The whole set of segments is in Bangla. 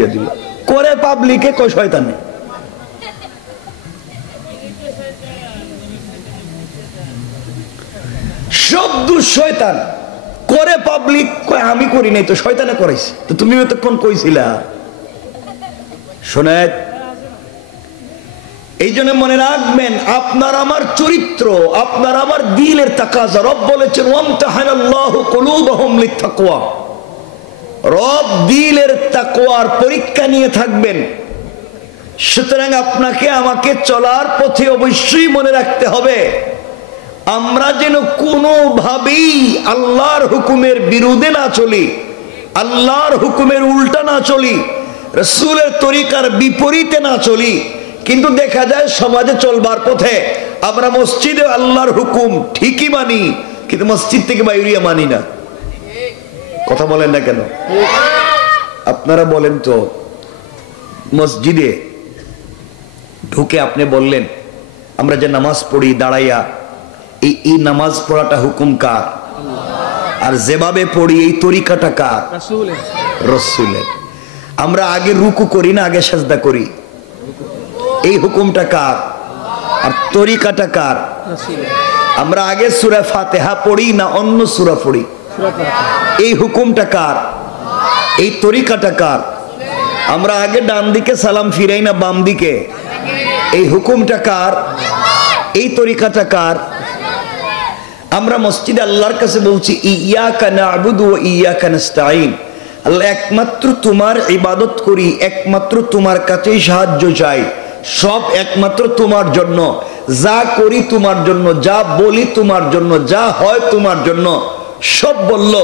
বুঝিয়ে দিল। করে পাবলিকে কয় শয়তানে। সব দুঃশয়তান, করে পাবলিক কয় আমি করি নাই তো শয়তানে করাইছি। তো তুমি এতক্ষণ কইছিলা। শোনে, এই জন্য মনে রাখবেন আপনার আমার চরিত্র, আপনার আমার দিলের তাকাজা। রব বলেছেন ওয়ামতাহানাল্লাহু কুলুবাহুম লিত্তাকওয়া। রব দিলের তাকওয়ার পরীক্ষা নিয়ে থাকবেন। সুতরাং আপনাকে আমাকে চলার পথে অবশ্যই মনে রাখতে হবে আমরা যেন কোনোভাবেই আল্লাহর হুকুমের বিরুদ্ধে না চলি, আল্লাহর হুকুমের উল্টা না চলি, রাসূলের তরিকার বিপরীতে না চলি। কিন্তু দেখা যায় সমাজে চলবার পথে আমরা মসজিদে আল্লাহর হুকুম ঠিকই মানি, কিন্তু মসজিদ থেকে বাইরে মানি না। কথা বলেন না কেন? আপনারা বলেন তো, মসজিদে ঢুকে আপনি বললেন আমরা যে নামাজ পড়ি দাঁড়াইয়া, এই নামাজ পড়াটা হুকুম কার? আর যেভাবে পড়ি এই তরিকাটা কার? রাসূলের। আমরা আগে রুকু করি না আগে সাজদা করি? এই হুকুমটা কার? আর তরিকাটা কার? আমরা আগে সূরা ফাতিহা পড়ি না অন্য সূরা পড়ি? এই হুকুমটা কার? এই তরিকাটা কার? আমরা আগে ডান দিকে সালাম ফিরাই না বাম দিকে? এই হুকুমটা কার? এই তরিকাটা কার? আমরা মসজিদে আল্লাহর কাছে বলছি ইয়াকা না'বুদু ওয়া ইয়াকা নাস্তাঈন। আল্লাহ একমাত্র তোমার ইবাদত করি, একমাত্র তোমার কাছেই সাহায্য চাই, সব একমাত্র তোমার জন্য, যা করি তোমার জন্য, যা বলি তোমার জন্য, যা হয় তোমার জন্য। সব বলল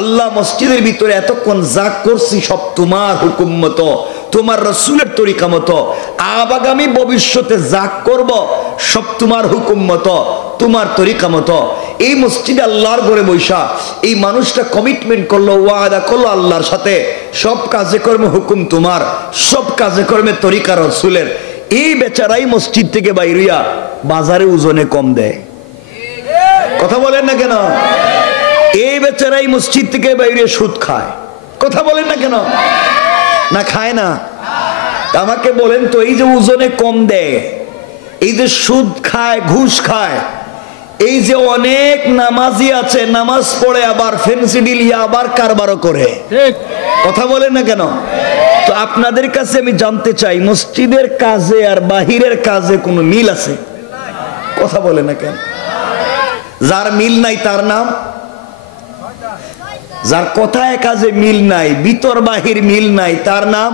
আল্লাহ মসজিদের ভিতরে এতক্ষণ যা করছি সব তোমার হুকুম মতো, তোমার রাসূলের তরিকা মতো। আগামী ভবিষ্যতে যা করব সব তোমার হুকুম মতো, তোমার তরিকা মতো। এই মসজিদে আল্লাহর ঘরে বৈশা এই মানুষটা কমিটমেন্ট করলো, ওয়াদা করলো আল্লাহর সাথে, সব কাজে কর্মে হুকুম তোমার, সব কাজে কর্মে তরিকা রাসূলের। এই বেচারাই মসজিদ থেকে বাইরিয়া বাজারে ওজনে কম দেয়। কথা বলেন না কেন? এই বেচারাই মসজিদ থেকে বাইরে সুদ খায়। কথা বলেন না কেন? না খায় না? আমাকে বলেন তো, এই যে ওজনে কম দেয়, এই যে সুদ খায়, ঘুষ খায়, এই যে অনেক নামাজি আছে নামাজ পড়ে আবার ফেন্সি ডিলিয়া আবার কারবারও করে। কথা বলেন না কেন? তো আপনাদের কাছে আমি জানতে চাই মসজিদের কাজে আর বাহিরের কাজে কোনো মিল আছে? কথা বলেন না কেন? যার মিল নাই তার নাম, যার কথায় কাজে মিল নাই, ভিতর বাহির মিল নাই, তার নাম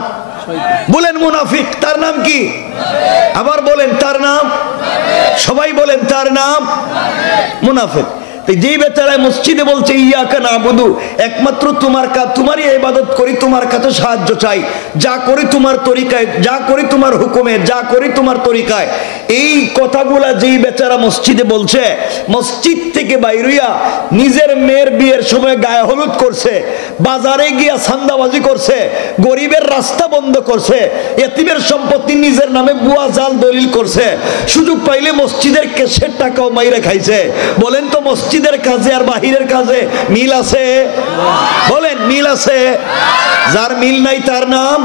বলেন মুনাফিক। তার নাম কি? আবার বলেন তার নাম, সবাই বলেন তার নাম মুনাফিক। যেই বেচারায় মসজিদে বলছে ইয়াকা না'বুদু, একমাত্র তোমার কাজ, তোমারই ইবাদত করি, তোমার কাছে সাহায্য চাই, যা করি তোমার তরিকায়, যা করি তোমার হুকুমে, যা করি তোমার তরিকায়, এই কথাগুলা যেই বেচারা মসজিদে বলছে, মসজিদ থেকে বাইরিয়া নিজের মেয়ের বিয়ের সময় গায়ে হলুদ করছে, বাজারে গিয়া চাঁদাবাজি করছে, গরিবের রাস্তা বন্ধ করছে, এতিমের সম্পত্তি নিজের নামে বুয়া জাল দলিল করছে, সুযোগ পাইলে মসজিদের কেশের টাকাও মাইরা খাইছে। বলেন তো মসজিদের কাজে আর বাহিরের কাজে মিল আছে? বলেন মিল আছে? যার মিল নাই তার নাম,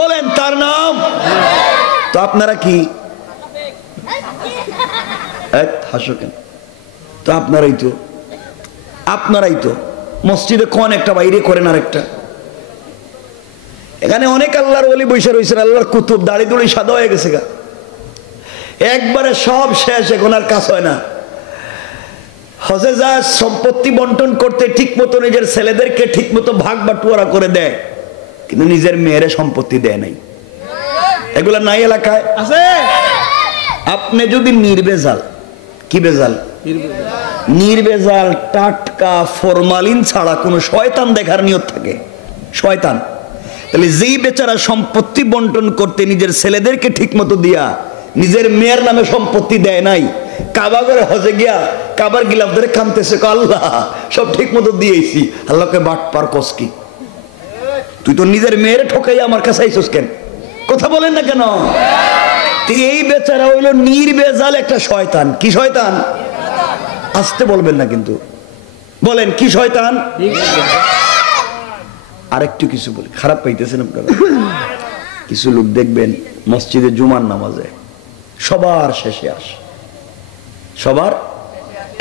বলেন তার নাম। তো আপনারা কি হাসো কেন? তো আপনারাই তো মসজিদে কোন একটা বাইরে করেন আর একটা। এখানে অনেক আল্লাহর ওলি বসে রয়েছেন, আল্লাহর কুতুব, দাড়ি দুড়ি সাদা হয়ে গেছে গা, একবারে সব শেষ, এখন আর কাজ হয় না। হজে যা সম্পত্তি বন্টন করতে ঠিক মতো নিজের ছেলেদেরকে ঠিক মতো ভাগ বাটোয়ারা করে দেয়, কিন্তু নিজের মেয়েরে সম্পত্তি দেয় নাই। এগুলা নাই এলাকায় আছে? আপনি যদি নির্ভেজাল, কি ভেজাল? নির্ভেজাল টাটকা ফরমালিন ছাড়া কোনো শয়তান দেখার নিয়ত থাকে, শয়তান, তাহলে যেই বেচারা সম্পত্তি বন্টন করতে নিজের ছেলেদেরকে ঠিক মতো দিয়া নিজের মেয়ের নামে সম্পত্তি দেয় নাই, কাবা করে হজে গিয়া কাবার গিলাফ ধরে কামতেছে, আল্লাহ সব ঠিক মতো দিয়েছি, আল্লাহকে বাটপার কস কি? তুই তো নিজের মেয়ের ঠকাই আমার কাছে আইছস কেন? কথা বলেন না কেন? এই বেচারা হইল নির্ভেজাল একটা শয়তান। কি শয়তান? আসতে বলবেন না কিন্তু, বলেন কি শয়তান? আরেকটু কিছু বলি, খারাপ পাইতেছেন আপনারা? কিছু লোক দেখবেন মসজিদে জুমার নামাজে সবার শেষে আসে, সবার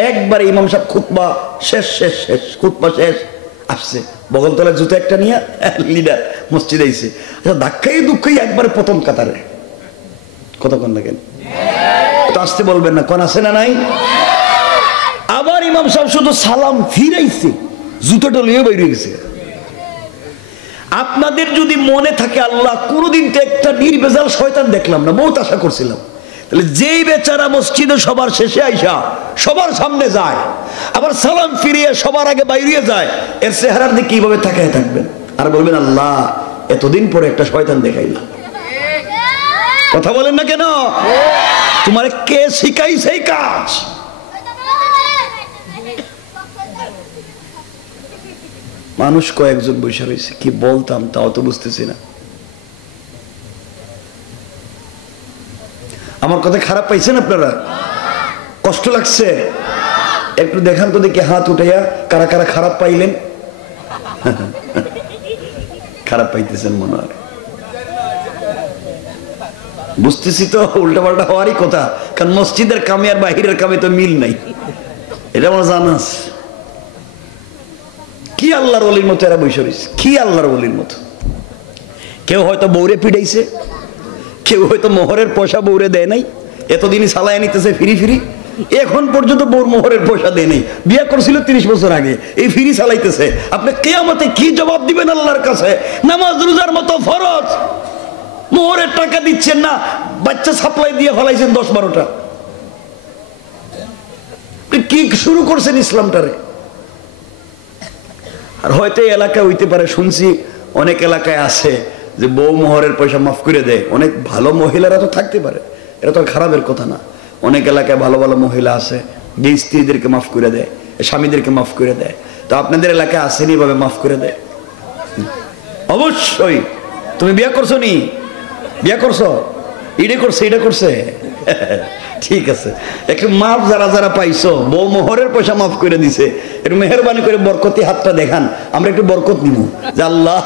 একবার ইমাম সাহেব খুতবা শেষ শেষ শেষ খুতবা শেষ আসছে, বগলতলার জুতো একটা নিয়ে লিডার মসজিদে আইছে, ধাক্কাই দুঃখাই একবারে প্রথম কাতারে। কতক্ষণ দেখেন তো আসতে বলবেন না, কোন আছে না নাই? আবার ইমাম সাহেব শুধু সালাম ফিরাইছে, জুতোটা লিয়ে বেরিয়ে গেছে। আপনাদের যদি মনে থাকে আল্লাহ কোনদিন তো একটা নির্বেজাল শয়তান দেখলাম না, বহুত আশা করছিলাম, তাহলে যেই বেচারা মসজিদে সবার শেষে আইসা সবার সামনে যায়, আবার সালাম ফিরিয়ে সবার আগে বাইরে যায়, এর চেহারার দিকে কিভাবে তাকায় থাকবেন আর বলবেন আল্লাহ এতদিন পরে একটা শয়তান দেখাইলাম। কথা বলেন না কেন? তোমার কে শিখাই সেই কাজ? মানুষ কয়েকজন বসে রয়েছে, কি বলতাম তাও তো বুঝতেছি না। আমার কথা খারাপ পাইছেন আপনারা? কষ্ট লাগছে? একটু দেখান তো দেখি হাত উঠাইয়া কারা কারা খারাপ পাইলেন। খারাপ পাইতেছেন মনে হয়, বুঝতেছি তো উল্টাপাল্টা হওয়ারই কথা, কারণ মসজিদের কামে আর বাহিরের কামে তো মিল নাই, এটা আমার জানা আছে। কি আল্লাহর ওলির মতো এরা বসে রয়েছে, কি আল্লাহর ওলির মতো। কেউ হয়তো বউরে পিটাইছে, কেউ হয়তো মোহরের পয়সা বউরে দেয় নাই, এতদিনই সালায় নিতেছে ফিরি ফিরি, এখন পর্যন্ত বউর মোহরের পয়সা দেয় নাই, বিয়ে করছিল 30 বছর আগে, এই ফিরি চালাইতেছে। আপনি কিয়ামতে কি জবাব দিবেন আল্লাহর কাছে? নামাজ রোজার মতো ফরজ, মোহরের টাকা দিচ্ছেন না, বাচ্চা সাপ্লাই দিয়ে ফেলাইছেন 10-12টা। কি শুরু করছেন ইসলামটারে? আর হয়তো এই এলাকায় হইতে পারে, শুনছি অনেক এলাকায় আছে যে বউ মোহরের পয়সা মাফ করে দেয়। অনেক ভালো মহিলারা তো থাকতে পারে, এটা তো খারাপের কথা না। অনেক এলাকায় ভালো ভালো মহিলা আছে যে স্ত্রীদেরকে মাফ করে দেয়, স্বামীদেরকে মাফ করে দেয়। তো আপনাদের এলাকায় আসেনি ভাবে মাফ করে দেয়? অবশ্যই। তুমি বিয়ে করছো নি? বিয়ে করছো? ইডে করছে, এটা করছে, ঠিক আছে। একটু মাফ যারা যারা পাইছো, বউ মোহরের পয়সা মাফ করে দিছে, একটু মেহরবানি করে বরকতি হাতটা দেখান, আমরা একটু বরকত নিব। যে আল্লাহ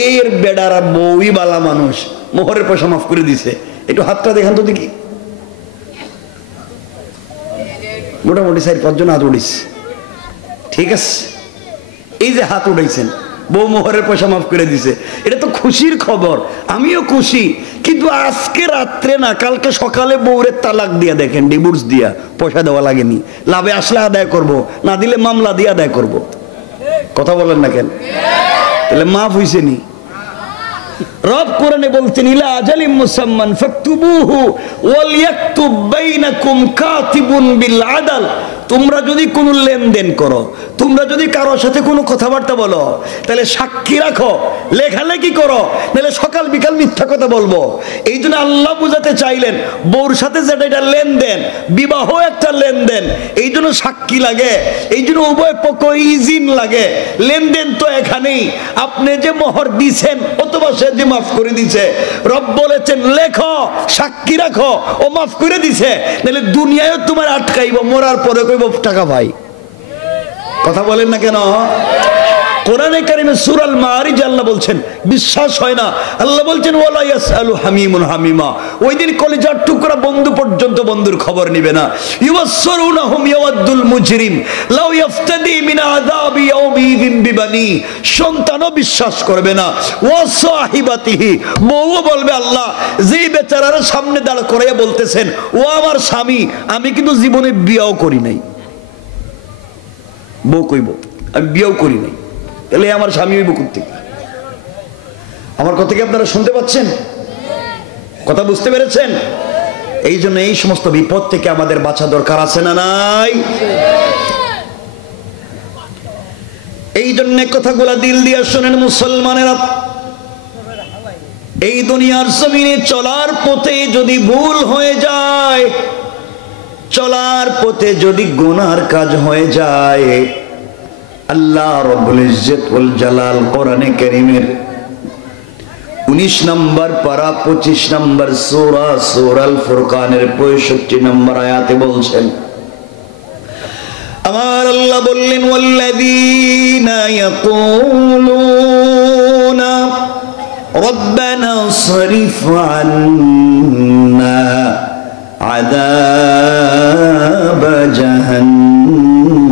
এর বেডারা বউই বালা মানুষ, মোহরের পয়সা মাফ করে দিছে, একটু হাতটা দেখান তো দেখি। মোটামুটি 4-5 জন হাত উঠিস, ঠিক আছে। এই যে হাত উঠাইছেন, বউ মোহরের পয়সা মাফ করে দিছে, এটা তো খুশির খবর, আমিও খুশি। কিন্তু আজকে রাত্রে না, কালকে সকালে বউরে তালাক দিয়া দেখেন, ডিভোর্স দিয়া, পয়সা দেওয়া লাগেনি, লাভে আসলে আদায় করব, না দিলে মামলা দিয়ে আদায় করব। কথা বলেন না কেন? তাহলে মাফ হইছে নি? রব কোরআনে বলতেন ইলা আজালিম মুসাম্মান ফাকতুবুহু ওয়াল ইয়াকতুব বাইনাকুম কাতিবুন বিল আদল। তোমরা যদি কোনো লেনদেন করো, তোমরা যদি কারোর সাথে কোনো কথাবার্তা বলো, তাহলে সাক্ষী রাখো, লেখালেখি করো, নাহলে সকাল বিকাল মিথ্যা কথা বলবো। এই জন্য আল্লাহ বুঝাতে চাইলেন বউর সাথে যেটা এটা লেনদেন, বিবাহ একটা লেনদেন, এই জন্য সাক্ষী লাগে, এই জন্য উভয় পক্ষ ইজিন লাগে। লেনদেন তো এখানেই, আপনি যে মোহর দিছেন অথবা সে যে মাফ করে দিছে, রব বলেছেন লেখো, সাক্ষী রাখো, ও মাফ করে দিছে, নাহলে দুনিয়ায় তোমার আটকাইব, মরার পরে কইব টাকা ভাই। কথা বলেন না কেন? কোরআনে কারিমে সূরা আল মাআরিজ আল্লাহ বলছেন, বিশ্বাস হয় না, আল্লাহ বলছেন ওয়ালা ইয়াসআলু হামিমুন হামিমা। ওই দিন কলিজার টুকরা বন্ধু পর্যন্ত বন্ধুর খবর নিবে না। ইউয়াসসিরুনাহুম ইয়াওয়াদুল মুজরিম লাউ ইফতাদি মিন আযাবি ইয়াউমিযিন বিবানি। সন্তানও বিশ্বাস করবে না, ওয়া সাহিবাতিহি, বউও বলবে আল্লাহ যেই বেচারার সামনে দাঁড় করাইয়া বলতেছেন ও আমার স্বামী, আমি কিন্তু জীবনে বিয়েও করি নাই। বউ কইব আমি বিয়েও করি নাই, তাহলে আমার স্বামী হইব কোত্থেকে? আমার কথা কি আপনারা শুনতে পাচ্ছেন? কথা বুঝতে পেরেছেন? এই জন্য এই সমস্ত বিপদ থেকে আমাদের বাঁচা দরকার আছে না নাই? এই জন্য কথাগুলা দিল দিয়ে শোনেন মুসলমানেরা। এই দুনিয়ার জমিনে চলার পথে যদি ভুল হয়ে যায়, চলার পথে যদি গুনার কাজ হয়ে যায়, আল্লাহ রব্বুল ইজ্জত ওয়াল জালাল কোরআনে কারীমের 19 নম্বর পারা 25 নম্বর সূরা সূরাল ফুরকানের 65 নম্বর আয়াতে বলছেন, আমার আল্লাহ বললেন ওয়াল্লাযীনা ইয়াকুলুন রব্বানা সরিফ আন্না আযাব জাহান্নাম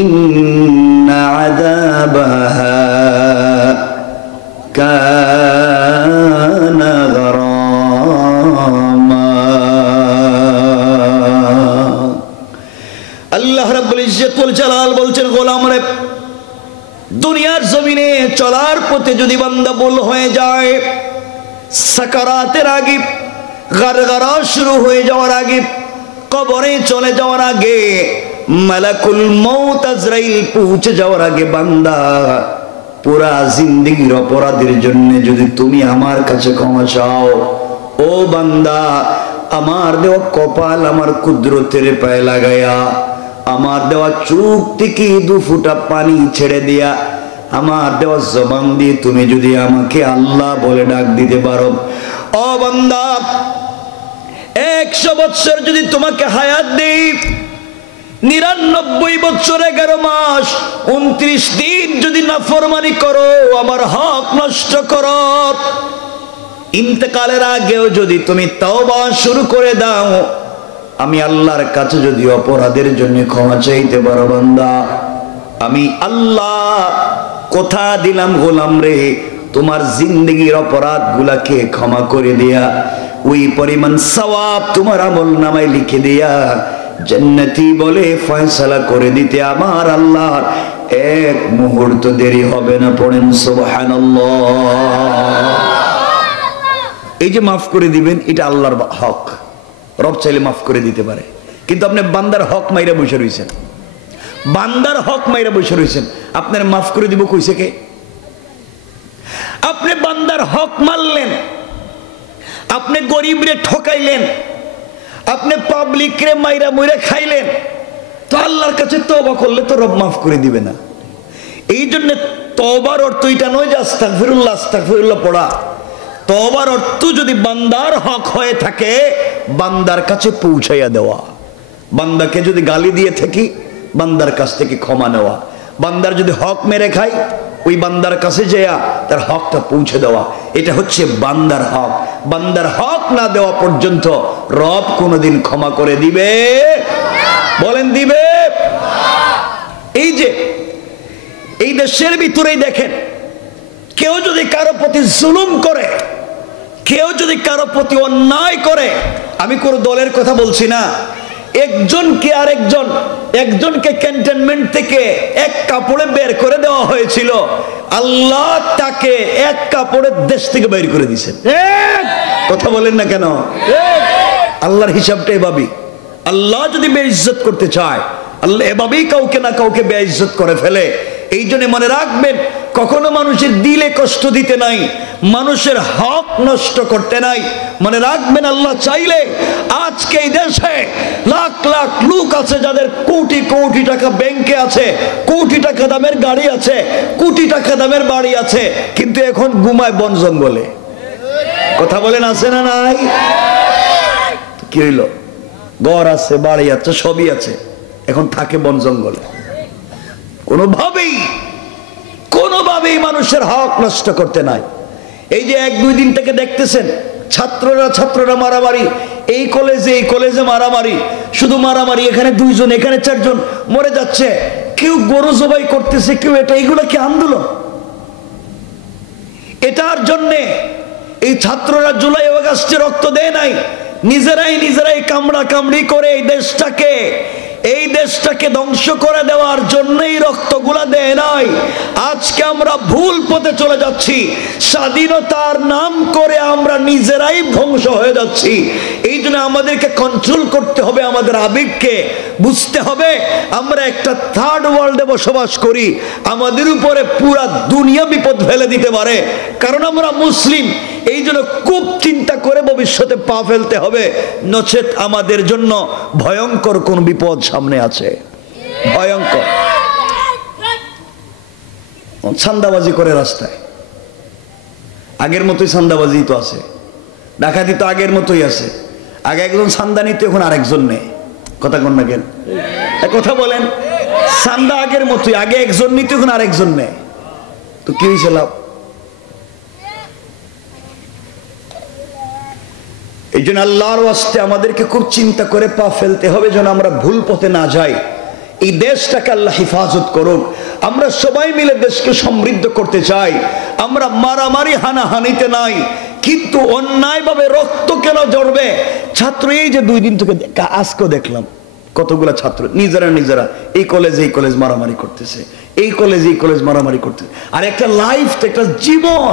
ইন্না আযাবাহা কানা গারামা। আল্লাহ রাব্বুল ইজ্জত ওয়াল জালাল বলছেন, গোলামরে দুনিয়ার জমিনে চলার পথে যদি বান্দা ভুল হয়ে যায়, সাকারাতের আগে, গারগারা শুরু হয়ে যাওয়ার আগে, কবরে চলে যাওয়ার আগে, মালাকুল মউত আজরাইল পৌঁছে যাওয়ার আগে, বান্দা পুরা জিন্দেগির অপরাধের জন্য যদি তুমি আমার কাছে ক্ষমা চাও, ও বান্দা আমার দেওয়া কপাল আমার কুদরতের পায়ে লাগায়া, আমার দেওয়া চোখ থেকে 2 ফোঁটা পানি ছেড়ে দিয়া, আমার দেওয়া জবান দিয়ে তুমি যদি আমাকে আল্লাহ বলে ডাক দিতে পারো, ও বান্দা 100 বছর যদি তোমাকে হায়াত দেই, 99 বছর 11 মাস 29 দিন যদি নাফরমানি করো, আমার হক নষ্ট করো, ইন্তেকালের আগেও যদি তুমি তওবা শুরু করে দাও, আমি আল্লাহর কাছে যদি অপরাধের জন্য ক্ষমা চাইতে পারো, বান্দা আমি আল্লাহ কথা দিলাম গোলাম রে, তোমার জিন্দেগির অপরাধ গুলাকে ক্ষমা করে দিয়া ওই পরিমাণ সওয়াব তোমার আমলনামায় লিখে দিয়া জান্নাতি বলে ফয়সালা করে দিতে আমার আল্লাহ এক মুহূর্ত দেরি হবে না। পড়েন সুবহানাল্লাহ। এই যে মাফ করে দিবেন, এটা আল্লাহর হক, রব চাইলে মাফ করে দিতে পারে, কিন্তু আপনি বান্দার হক মাইরা বসে রয়েছেন, বান্দার হক মাইরা বসে রয়েছেন, আপনার মাফ করে দিব কইছে কে? আপনি বান্দার হক মারলেন, আপনি গরিবরে ঠকাইলেন, আপনি পাবলিক রে মাইরা মইরা খাইলেন, তো আল্লাহর কাছে তওবা করলে তো রব মাফ করে দিবে না। এই জন্য তওবার অর্থ এটা নয় যে আস্তাগফিরুল্লাহ আস্তাগফিরুল্লাহ পড়া। তওবার অর্থ যদি বান্দার হক হয়ে থাকে, বান্দার কাছে পৌঁছাইয়া দেওয়া, বান্দাকে যদি গালি দিয়ে থাকি বান্দার কাছ থেকে ক্ষমা নেওয়া, বান্দার যদি হক মেরে খাই ওই বান্দার কাছে যেয়া তার হকটা পৌঁছে দেওয়া, এটা হচ্ছে বান্দার হক। বান্দার হক না দেওয়া পর্যন্ত রব কোনোদিন ক্ষমা করে দিবে? বলেন দিবে? এই যে এই দেশের ভিতরেই দেখেন, কেউ যদি কারো প্রতি জুলুম করে, কেউ যদি কারো প্রতি অন্যায় করে, আমি কোন দলের কথা বলছি না, একজনকে ক্যান্টনমেন্ট থেকে এক কাপড়ে বের করে দেওয়া হয়েছিল, আল্লাহ তাকে এক কাপড়ে দেশ থেকে বের করে দিয়েছেন। কথা বলেন না কেন? আল্লাহর হিসাবটা এভাবেই। আল্লাহ যদি বেইজ্জত করতে চায়, আল্লাহ এভাবেই কাউকে না কাউকে বেইজ্জত করে ফেলে। এই জন্য মনে রাখবেন, কখনো মানুষের দিলে কষ্ট দিতে নাই, মানুষের হক নষ্ট করতে নাই। মনে রাখবেন, আল্লাহ চাইলে আজকে এই দেশে লাখ লাখ লোক আছে যাদের কোটি কোটি টাকা ব্যাংকে আছে, কোটি টাকা দামের গাড়ি আছে, কোটি টাকা দামের বাড়ি আছে, কিন্তু এখন ঘুমায় বন জঙ্গলে। কথা বলেন, আছে না নাই? কি হইল? ঘর আছে, বাড়ি আছে, সবই আছে, এখন থাকে বন জঙ্গলে। কোনোভাবেই মানুষের হক নষ্ট করতে নাই। এই যে 1-2 দিন থেকে দেখতেছেন ছাত্ররা মারামারি, এই কলেজে মারামারি, শুধু মারামারি, এখানে 2 জন, এখানে 4 জন মরে যাচ্ছে, কেউ গরু জবাই করতেছে, কেউ এটা। এইগুলো কি আন্দোলন? এটার জন্যে এই ছাত্ররা জুলাই আগস্টে রক্ত দেয় নাই, নিজেরাই কামড়া কামড়ি করে এই দেশটাকে ধ্বংস করে দেওয়ার জন্যই রক্তগুলা দেয় নাই। আজকে আমরা ভুল পথে চলে যাচ্ছি, স্বাধীনতার নাম করে আমরা নিজেরাই ধ্বংস হয়ে যাচ্ছি। এই জন্য আমাদেরকে কন্ট্রোল করতে হবে, আমাদের আবেগকে বুঝতে হবে। আমরা একটা থার্ড ওয়ার্ল্ডে বসবাস করি, আমাদের উপরে পুরা দুনিয়া বিপদ ফেলে দিতে পারে, কারণ আমরা মুসলিম। এই জন্য খুব চিন্তা করে ভবিষ্যতে পা ফেলতে হবে, নচেত আমাদের জন্য ভয়ঙ্কর কোন বিপদ সামনে আছে, ভয়ঙ্কর। চাঁদাবাজি করে রাস্তায়, আগের মতোই চাঁদাবাজি তো আছে, ডাকাতি তো আগের মতোই আছে। আগে একজন চাঁদা নিত, এখন আরেকজন নেই। কথা কোন না কেন? কথা বলেন। চাঁদা আগের মতোই, আগে একজন নিত, এখন আরেকজন নেই। তো কি হয়েছে লাভ? এই জন্য আল্লাহর ওয়াস্তে আমাদেরকে খুব চিন্তা করে পা ফেলতে হবে যেন আমরা ভুল পথে না যাই। এই দেশটাকে আল্লাহ হেফাজত করুক। আমরা সবাই মিলে দেশকে সমৃদ্ধ করতে চাই। আমরা মারামারি হানাহানিতে নাই, কিন্তু অন্যায়ভাবে রক্ত কেন ঝরবে? ছাত্র এই যে 2 দিন থেকে আজকেও দেখলাম কতগুলা ছাত্র নিজেরা এই কলেজ মারামারি করতেছে, এই কলেজ মারামারি করতেছে। আর একটা লাইফ তো, একটা জীবন,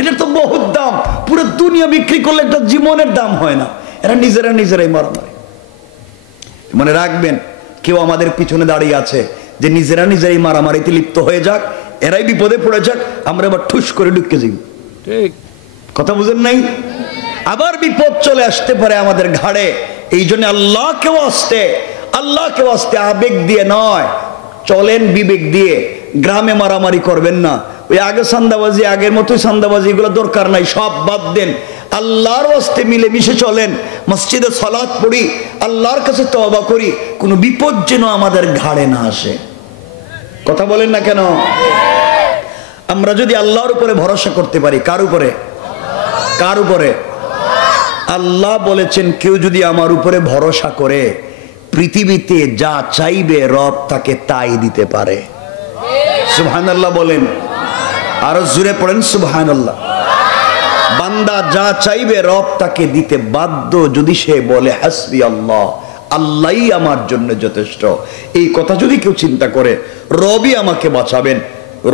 এটা তো বহুত দাম। পুরো দুনিয়া বিক্রি করলে একটা জীবনের দাম হয় না। এরা নিজেরাই মারামারি। মনে রাখবেন, কেউ আমাদের পিছনে দাঁড়িয়ে আছে যে নিজেরাই মারামারিতে লিপ্ত হয়ে যাক, এরাই বিপদে পড়ে যাক, আমরা আবার ঠুস করে ঢুকে যাই। ঠিক কথা বুঝেন নাই? আবার বিপদ চলে আসতে পারে আমাদের ঘাড়ে। এই জন্য আল্লাহকেও আসতে আবেগ দিয়ে নয়, চলেন বিবেক দিয়ে। গ্রামে মারামারি করবেন না, ওই আগে সান্দাবাজি, আগের মতোই সান্দাবাজি, এগুলো দরকার নাই, সব বাদ দেন। আল্লাহর ওয়াস্তে মিলেমিশে চলেন, মসজিদে সালাত পড়ি, আল্লাহর কাছে তওবা করি, কোনো বিপদ যেন আমাদের ঘাড়ে না আসে। কথা বলেন না কেন? আমরা যদি আল্লাহর উপরে ভরসা করতে পারি, কার উপরে? আল্লাহ বলেছেন, কেউ যদি আমার উপরে ভরসা করে পৃথিবীতে যা চাইবে রব তাকে তাই দিতে পারে। সুবহানাল্লাহ বলেন, আরো জোরে পড়েন সুবহানাল্লাহ। বান্দা যা চাইবে রব তাকে দিতে বাধ্য, যদি সে বলে হাসবি আল্লাহ, আল্লাহই আমার জন্য যথেষ্ট। এই কথা যদি কেউ চিন্তা করে, রবই আমাকে বাঁচাবেন,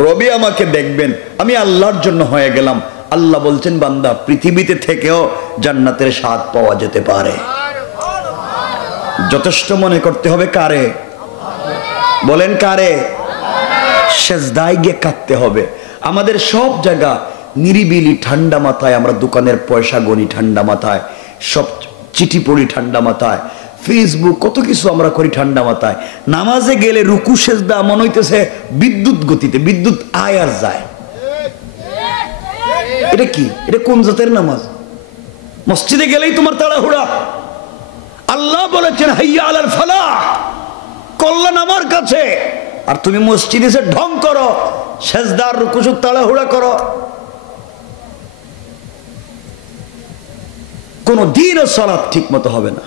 রবি আমাকে দেখবেন, আমি আল্লাহর জন্য হয়ে গেলাম। আল্লাহ বলছেন, বান্দা পৃথিবীতে থেকেও জান্নাতের স্বাদ পাওয়া যেতে পারে। যথেষ্ট মনে করতে হবে কারে? বলেন কারে? সেজদায় গিয়ে কাঁদতে হবে। আমাদের সব জায়গা নিরিবিলি ঠান্ডা মাথায়, আমরা দোকানের পয়সা গনি ঠান্ডা মাথায়, সব চিঠি পড়ি ঠান্ডা মাথায়, ফেসবুক কত কিছু আমরা করি ঠান্ডা মাথায়। নামাজে গেলে রুকু সেজদা মনে হইতেছে বিদ্যুৎ গতিতে, বিদ্যুৎ আয় আর যায়। এটা কি? এটা কোন জাতের নামাজ? মসজিদে গেলেই তোমার তাড়াহুড়া। আল্লাহ বলেছেন হাইয়া আলাল ফালাহ, কল্যাণ আমার কাছে, আর তুমি মসজিদে এসে ঢং করো, সেজদার রুকু তাড়াহুড়া করো। কোন দিনও সালাত ঠিক মতো হবে না।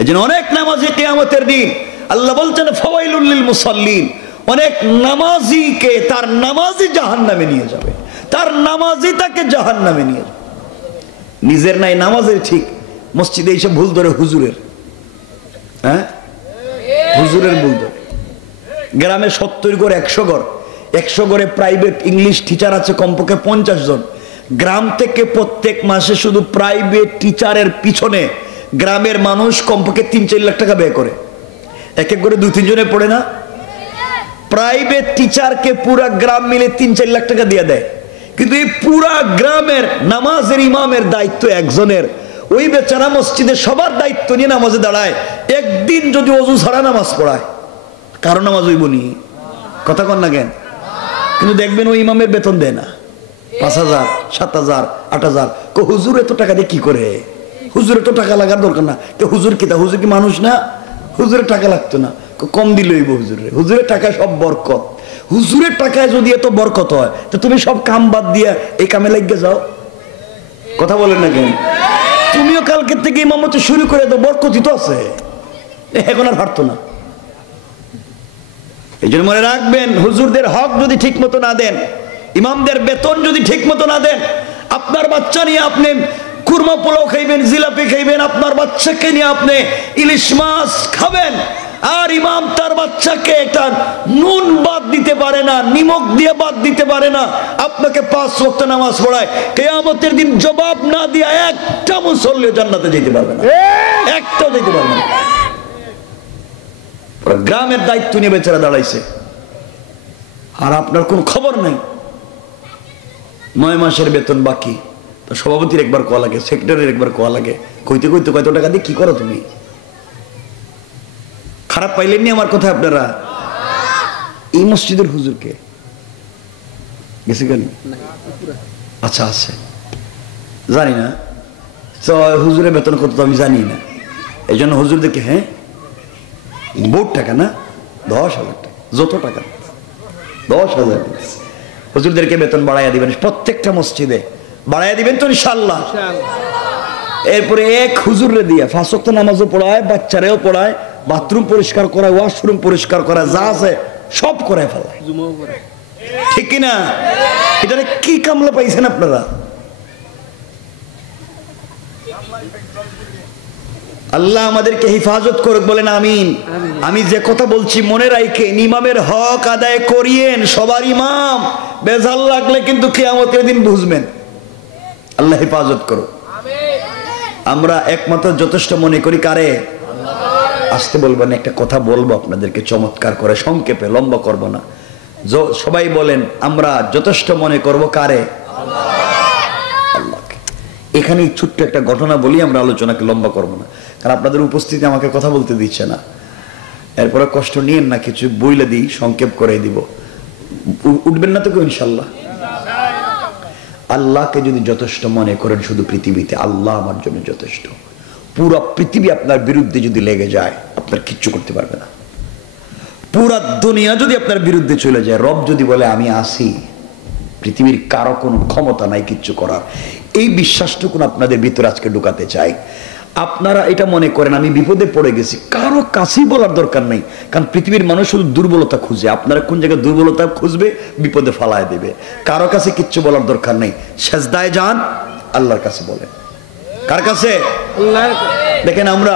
এই জন্য অনেক নামাজি কিয়ামতের দিন আল্লাহ বলছেন ফাওয়াইলুল লিল মুসাল্লিন, অনেক নামাজিকে তার নামাজি জাহান্নামে নিয়ে যাবে, তার নামাজি তাকে জাহান্নামে নিয়ে যাবে। নিজের নাই নামাজের ঠিক, মসজিদে এসে ভুল ধরে হুজুরের, হুজুরের ভুল ধরে। গ্রামে 70 ঘর 100 ঘর, 100 ঘরে প্রাইভেট ইংলিশ টিচার আছে কমপক্ষে 50 জন। গ্রাম থেকে প্রত্যেক মাসে শুধু প্রাইভেট টিচারের পিছনে গ্রামের মানুষ কমপক্ষে 3-4 লাখ টাকা ব্যয় করে। এক করে 2-3 জনে পড়ে না? প্রাইভেট টিচারকে পুরা গ্রাম মিলে 3-4 লাখ টাকা দিয়ে দেয়, কিন্তু এই পুরা গ্রামের নামাজের ইমামের দায়িত্ব একজনের। ওই বেচারা মসজিদে সবার দায়িত্ব নিয়ে নামাজে দাঁড়ায়। একদিন যদি ওযু ছাড়া নামাজ পড়ায়, কারো নামাজ হইব নি? কথা কন না কেন? কিন্তু দেখবেন ওই ইমামের বেতন দেয় না, 5,000, 7,000, 8,000। হুজুর এত টাকা দিয়ে কি করে? হুজুর এত টাকা লাগার দরকার না। হুজুর কি তা? হুজুর কি মানুষ না? হুজুরের টাকা লাগতো না, কম দিল হইব হুজুরের। হুজুরের টাকায় সব বরকত। হুজুরের টাকায় যদি এত বরকত হয়, তো তুমি সব কাম বাদ দিয়া এই কামে লাগিয়ে যাও। কথা বলেন না কেন? তুমিও কালকের থেকে ইমামতি শুরু করে দাও, বরকতই তো আছে, এখন আর হারতো না। এই জন্য মনে রাখবেন, হুজুরদের হক যদি ঠিক মতো না দেন, ইমামদের বেতন যদি ঠিক মতো না দেন, আপনার বাচ্চা নিয়ে আপনি কুরমা পোলাও খাইবেন, জিলাপি খাইবেন, আপনার বাচ্চাকে নিয়ে আপনি ইলিশ মাছ খাবেন, আর ইমাম তার বাচ্চাকে একটা নুন বাদ দিতে পারে না, নিমক দিয়ে বাদ দিতে পারে না, আপনাকে 5 ওয়াক্ত নামাজ পড়ায়, কিয়ামতের দিন জবাব না দিয়া একটা মুসল্লি জান্নাতে যেতে পারবে না, একটাও যেতে পারবে না। গ্রামের দায়িত্ব নিয়ে বেচারা দাঁড়াইছে, আর আপনার কোন খবর নাই। 9 মাসের বেতন বাকি, তো সভাপতির একবার কোয়া লাগে, সেক্রেটারির একবার কোয়া লাগে, কইতে কইতে কত টাকা দিয়ে কি করো তুমি? খারাপ পাইলেননি আমার কথা আপনারা? এই মসজিদের হুজুরকে গেছে কেন? আচ্ছা আছে, জানি না তো হুজুরের বেতন কত আমি জানি না। এই জন্য হুজুরদেরকে, হ্যাঁ বহুত টাকা না, 10,000 টাকা, যত টাকা 10,000। হুজুরদেরকে বেতন বাড়াইয়া দিবেন, প্রত্যেকটা মসজিদে বাড়াইয়া দিবেন তো ইনশাআল্লাহ। এরপরে এক হুজুরে দিয়ে 5 ওয়াক্ত নামাজও পড়ায়, বাচ্চারেও পড়ায়, বাথরুম পরিষ্কার করায়, ওয়াশরুম পরিষ্কার করায়, যা আছে সব করে ফেলায়, ঠিক কিনা? এটা কি কামলা পাইছেন আপনারা? আল্লাহ আমাদেরকে হেফাজত করুক, বলেন আমিন। আমি যে কথা বলছি মনে রাখেন, ইমামের হক আদায় করিয়েন, সবার ইমাম। বেজাল লাগলে কিন্তু কিয়ামতের দিন বুঝবেন। আল্লাহ হেফাজত করুক। আমরা একমাত্র যথেষ্ট মনে করি কারে? আসতে বলবেন, একটা কথা বলবো আপনাদেরকে চমৎকার করে, সংক্ষেপে, লম্বা করব না। সবাই বলেন, আমরা যথেষ্ট মনে করব কারে? আল্লাহকে। এখানে ছোট্ট একটা ঘটনা বলি, আমরা আলোচনাকে লম্বা করব না, কারণ আপনাদের উপস্থিতি আমাকে কথা বলতে দিচ্ছে না। এরপরে কষ্ট নিয়েন না, কিছু বইলে দিই, সংক্ষেপ করে দিব। উঠবেন না তো কেউ ইনশাল্লাহ? আল্লাহকে যদি যথেষ্ট মনে করেন শুধু পৃথিবীতে, আল্লাহ আমার জন্য যথেষ্ট। পুরো পৃথিবী আপনার বিরুদ্ধে যদি লেগে যায়, আপনার কিচ্ছু করতে পারবে না। পুরা দুনিয়া যদি আপনার বিরুদ্ধে চলে যায়, রব যদি বলে আমি আসি, পৃথিবীর কারো কোনো ক্ষমতা নাই কিচ্ছু করার। এই বিশ্বাসটুকু আপনাদের ভিতরে আজকে ঢুকাতে চাই। আপনারা এটা মনে করেন আমি বিপদে পড়ে গেছি, কারো কাছেই বলার দরকার নেই, কারণ পৃথিবীর মানুষ শুধু দুর্বলতা খুঁজে। আপনারা কোন জায়গায় দুর্বলতা খুঁজবে, বিপদে ফালায় দেবে। কারো কাছে কিচ্ছু বলার দরকার নেই, সেজদায় যান, আল্লাহর কাছে বলেন। কার কাছে? দেখেন আমরা